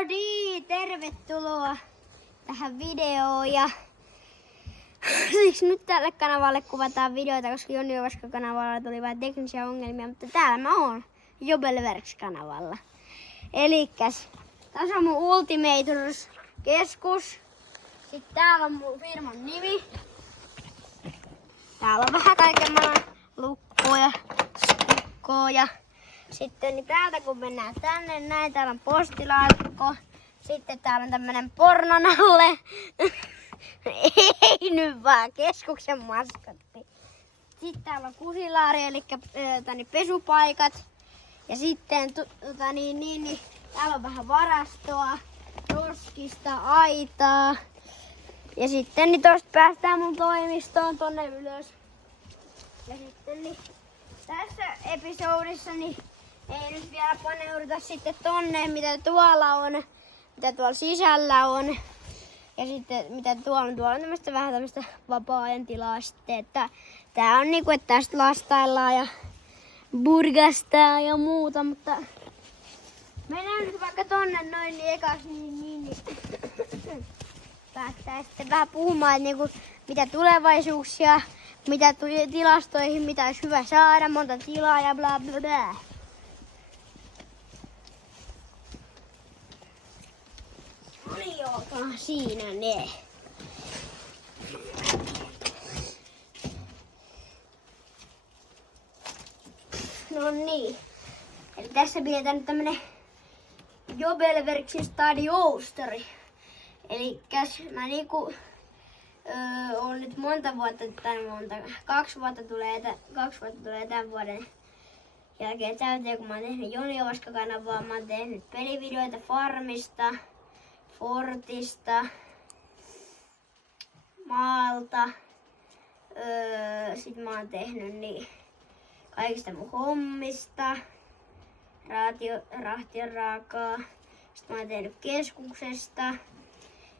Nordii, tervetuloa tähän videoon ja siksi nyt tälle kanavalle kuvataan videoita, koska Joni Ovaska-kanavalla tuli vain teknisiä ongelmia, mutta täällä mä oon Jobelverks-kanavalla. Elikkäs, tässä on mun Ultimators-keskus. Sitten täällä on mun firman nimi. Täällä on vähän kaiken maailman lukkoja, skukkoja. Sitten niin täältä kun mennään tänne näin, täällä on postilaatikko. Sitten täällä on tämmönen pornonalle. Ei nyt vaan, keskuksen maskotti. Sitten täällä on kusilaari, eli pesupaikat. Ja sitten täällä on vähän varastoa, roskista, aitaa. Ja sitten niin tosta päästään mun toimistoon tonne ylös. Ja sitten niin tässä episodissa niin ei nyt vielä paneuduta sitten tonne, mitä tuolla on, mitä tuolla sisällä on. Ja sitten mitä tuolla on tämmöistä vähän tämmöistä vapaa-ajan tilaa sitten, että tää on niinku, että tästä lastaillaan ja burgastaa ja muuta, mutta mennään nyt vaikka tonne noin niin ekas niin päättää sitten vähän puhumaan, että niinku, mitä tulevaisuuksia, mitä tilastoihin, mitä olisi hyvä saada, monta tilaa ja bla bla bla. No niin, olkaa siinä ne. No niin. Eli tässä pidetään nyt tämmönen Jobelverksin stadiosteri. Elikkäs mä niinku on nyt monta vuotta, kaksi vuotta tulee tämän vuoden jälkeen täyteen, kun mä oon tehnyt Joni Ovaska-kanavaa. Mä oon tehnyt pelivideoita Farmista, Fortista, Maalta. Sit mä oon tehnyt niin kaikista mun hommista, rahtion raakaa. Sitten mä oon tehnyt keskuksesta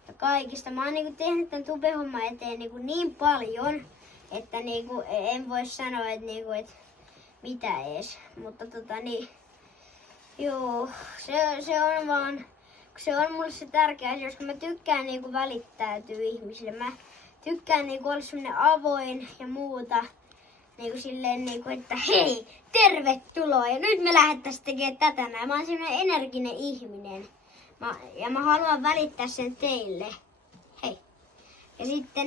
ja kaikista. Mä oon niinku tehnyt tän tubehomman eteen niin paljon, että niinku en voi sanoa, että niinku, et mitä ees. Mutta joo, se on vaan, se on mulle se tärkeä asia, koska mä tykkään niinku välittäytyä ihmisille. Mä tykkään niinku olla semmonen avoin ja muuta. Niinku silleen niinku, että hei, tervetuloa ja nyt me lähdettäisiin tekemään tätä näin. Mä oon semmonen energinen ihminen. Mä haluan välittää sen teille. Hei. Ja sitten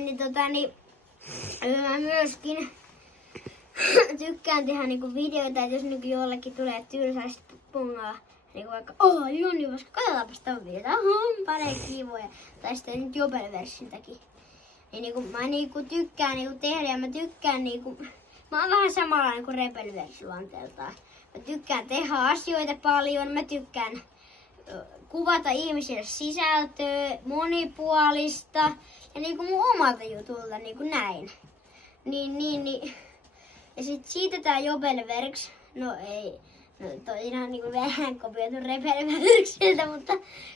mä myöskin tykkään tehdä niinku videoita, että jos niinku jollekin tulee tylsää sit pungaa. Niinku vaikka, Joni Ovaska, katsotaanpas tämän videota. Panee kivoja. Tai sitten nyt Jobelverksiltäkin. Niin niinku, mä niinku tykkään niinku tehdä ja mä tykkään niinku, mä oon vähän samanlainen kuin Rebelverks luonteeltaan. Mä tykkään tehdä asioita paljon, mä tykkään kuvata ihmisille sisältöä, monipuolista ja niinku mun omalta jutulta niinku näin. Niin. Ja sit siitä tää Jobelverks, no ei, no toi ihan niinku vähän kopioitu Rebelverksiltä, mutta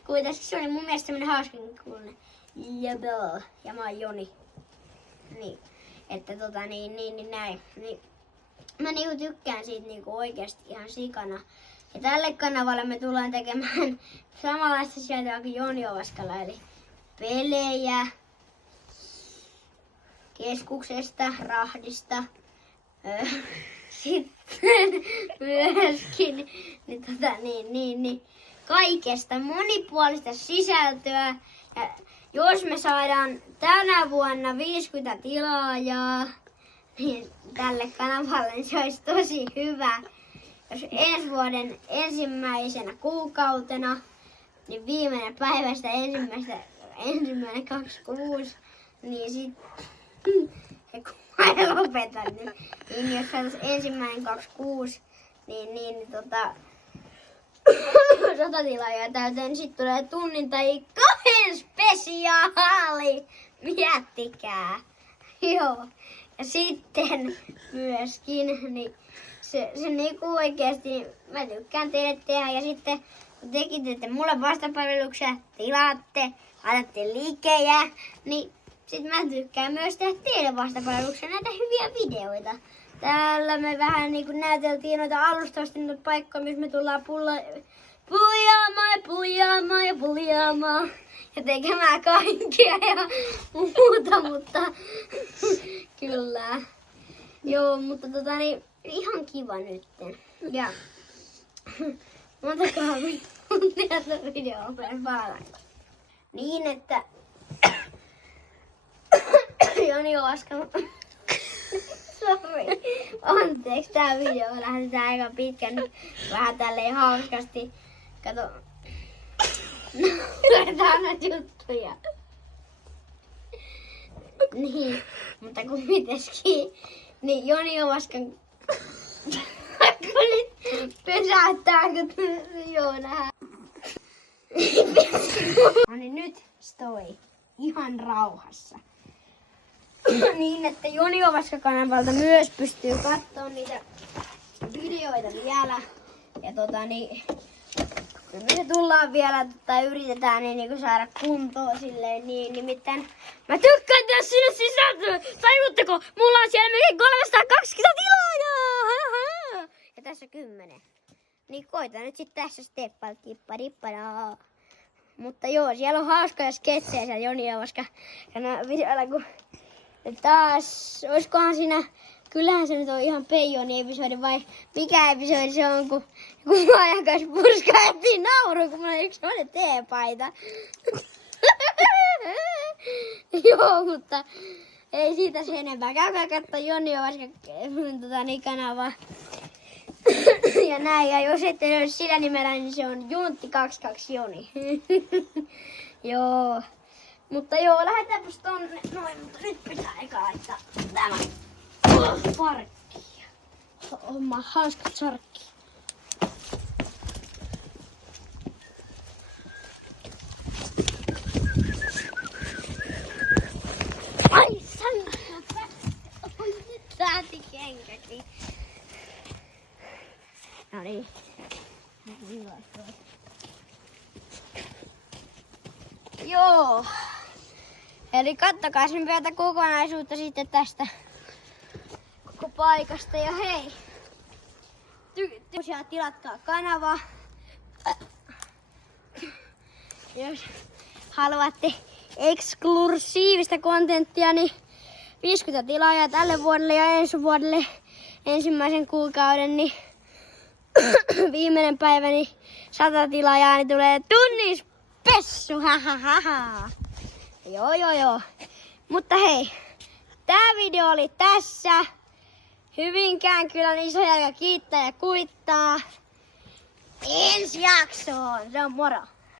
kuitenkin se oli mun mielestä semmonen hauskin kuulonen. Jobel, ja mä oon Joni. Niin, että näin. Niin, mä niinku tykkään siitä niinku oikeesti ihan sikana. Ja tälle kanavalle me tullaan tekemään samanlaista sieltä kuin Joni Ovaskalla, eli pelejä, keskuksesta, rahdista, sitten myöskin niin, kaikesta monipuolista sisältöä. Ja jos me saadaan tänä vuonna 50 tilaajaa, niin tälle kanavalle niin se olisi tosi hyvä. Jos ensi vuoden ensimmäisenä kuukautena, niin viimeinen päivästä ensimmäinen 26, niin sit kun mä lopetan, niin jos saataisiin ensimmäinen 26, niin 100 tilaajaa täyteen, niin sit tulee tunnin tai 2 spesiaali. Miettikää. Joo. Ja sitten myöskin, niin se niinku oikeesti, mä tykkään teille tehdä. Ja sitten kun tekin teette mulle vastapalveluksia, tilaatte, laitatte liikejä, niin sit mä tykkään myös tehdä teille vastapalveluksia näitä hyviä videoita. Täällä me vähän niinku näyteltiin noita alustavasti noita paikkoja, missä me tullaan puljaamaan. kuuntelemaan ja tekemään kaikkea ja muuta, mutta kyllä. Joo, mutta niin, ihan kiva nytten. Ja montakaa minuuttia tätä videoa päällä. Niin, että Joni Ovaska. Sori. Anteeksi, tää video lähetetään aika pitkän. Vähän tälleen hauskasti. Kato. Luetaan näitä juttuja. Niin, mutta kun miteskin. Niin Joni Ovaskan nyt pysäyttää, kun joo nähdään. No niin, nyt stoi. Ihan rauhassa. Niin, että Joni Ovaska-kanavalta myös pystyy katsomaan niitä videoita vielä. Ja niin, me tullaan vielä, tai yritetään niin saada kuntoon silleen niin. Nimittäin mä tykkään tehdä sinne sisältöä. Tajutteko? Mulla on siellä melkein 320 tilaajaa. Ja tässä 10. Niin koita nyt sit tässä steppailla tippadippadaa. Mutta joo, siellä on hauskoja sketsejä siellä Joni Ovaska videoilla, kun taas, oiskohan siinä, kyllähän se nyt on ihan Peijonin episodi vai mikä episodi se on, kun ajakas purskaettiin nauruun, kun mulla on yksi sellainen teepaita. Joo, mutta ei siitä sen enempää. Käykää katsoa Joni Ovaska niin kanavaa. Ja näin, ja jos ette ole sillä nimellä, niin se on Juntti22 Joni. Joo. Mutta joo, lähdetäänpäs tonne noin, mutta nyt pitää eka laittaa tämä parkki. Homma hanskat sarkki. Ai Sanna, nyt saati kenkäkin. No niin. Joo. Eli kattokaa sen päätä kokonaisuutta sitten tästä koko paikasta. Ja hei, tosiaan tilatkaa kanava. Jos haluatte eksklusiivista kontenttia, niin 50 tilaajaa tälle vuodelle ja ensi vuodelle ensimmäisen kuukauden, niin viimeinen päivä, niin 100 tilaajaa, niin tulee tunnispessu, hahaha. Joo. Mutta hei, tää video oli tässä. Hyvinkään kyllä isoja ja kiittää ja kuittaa. Ensi jaksoon, se on moro.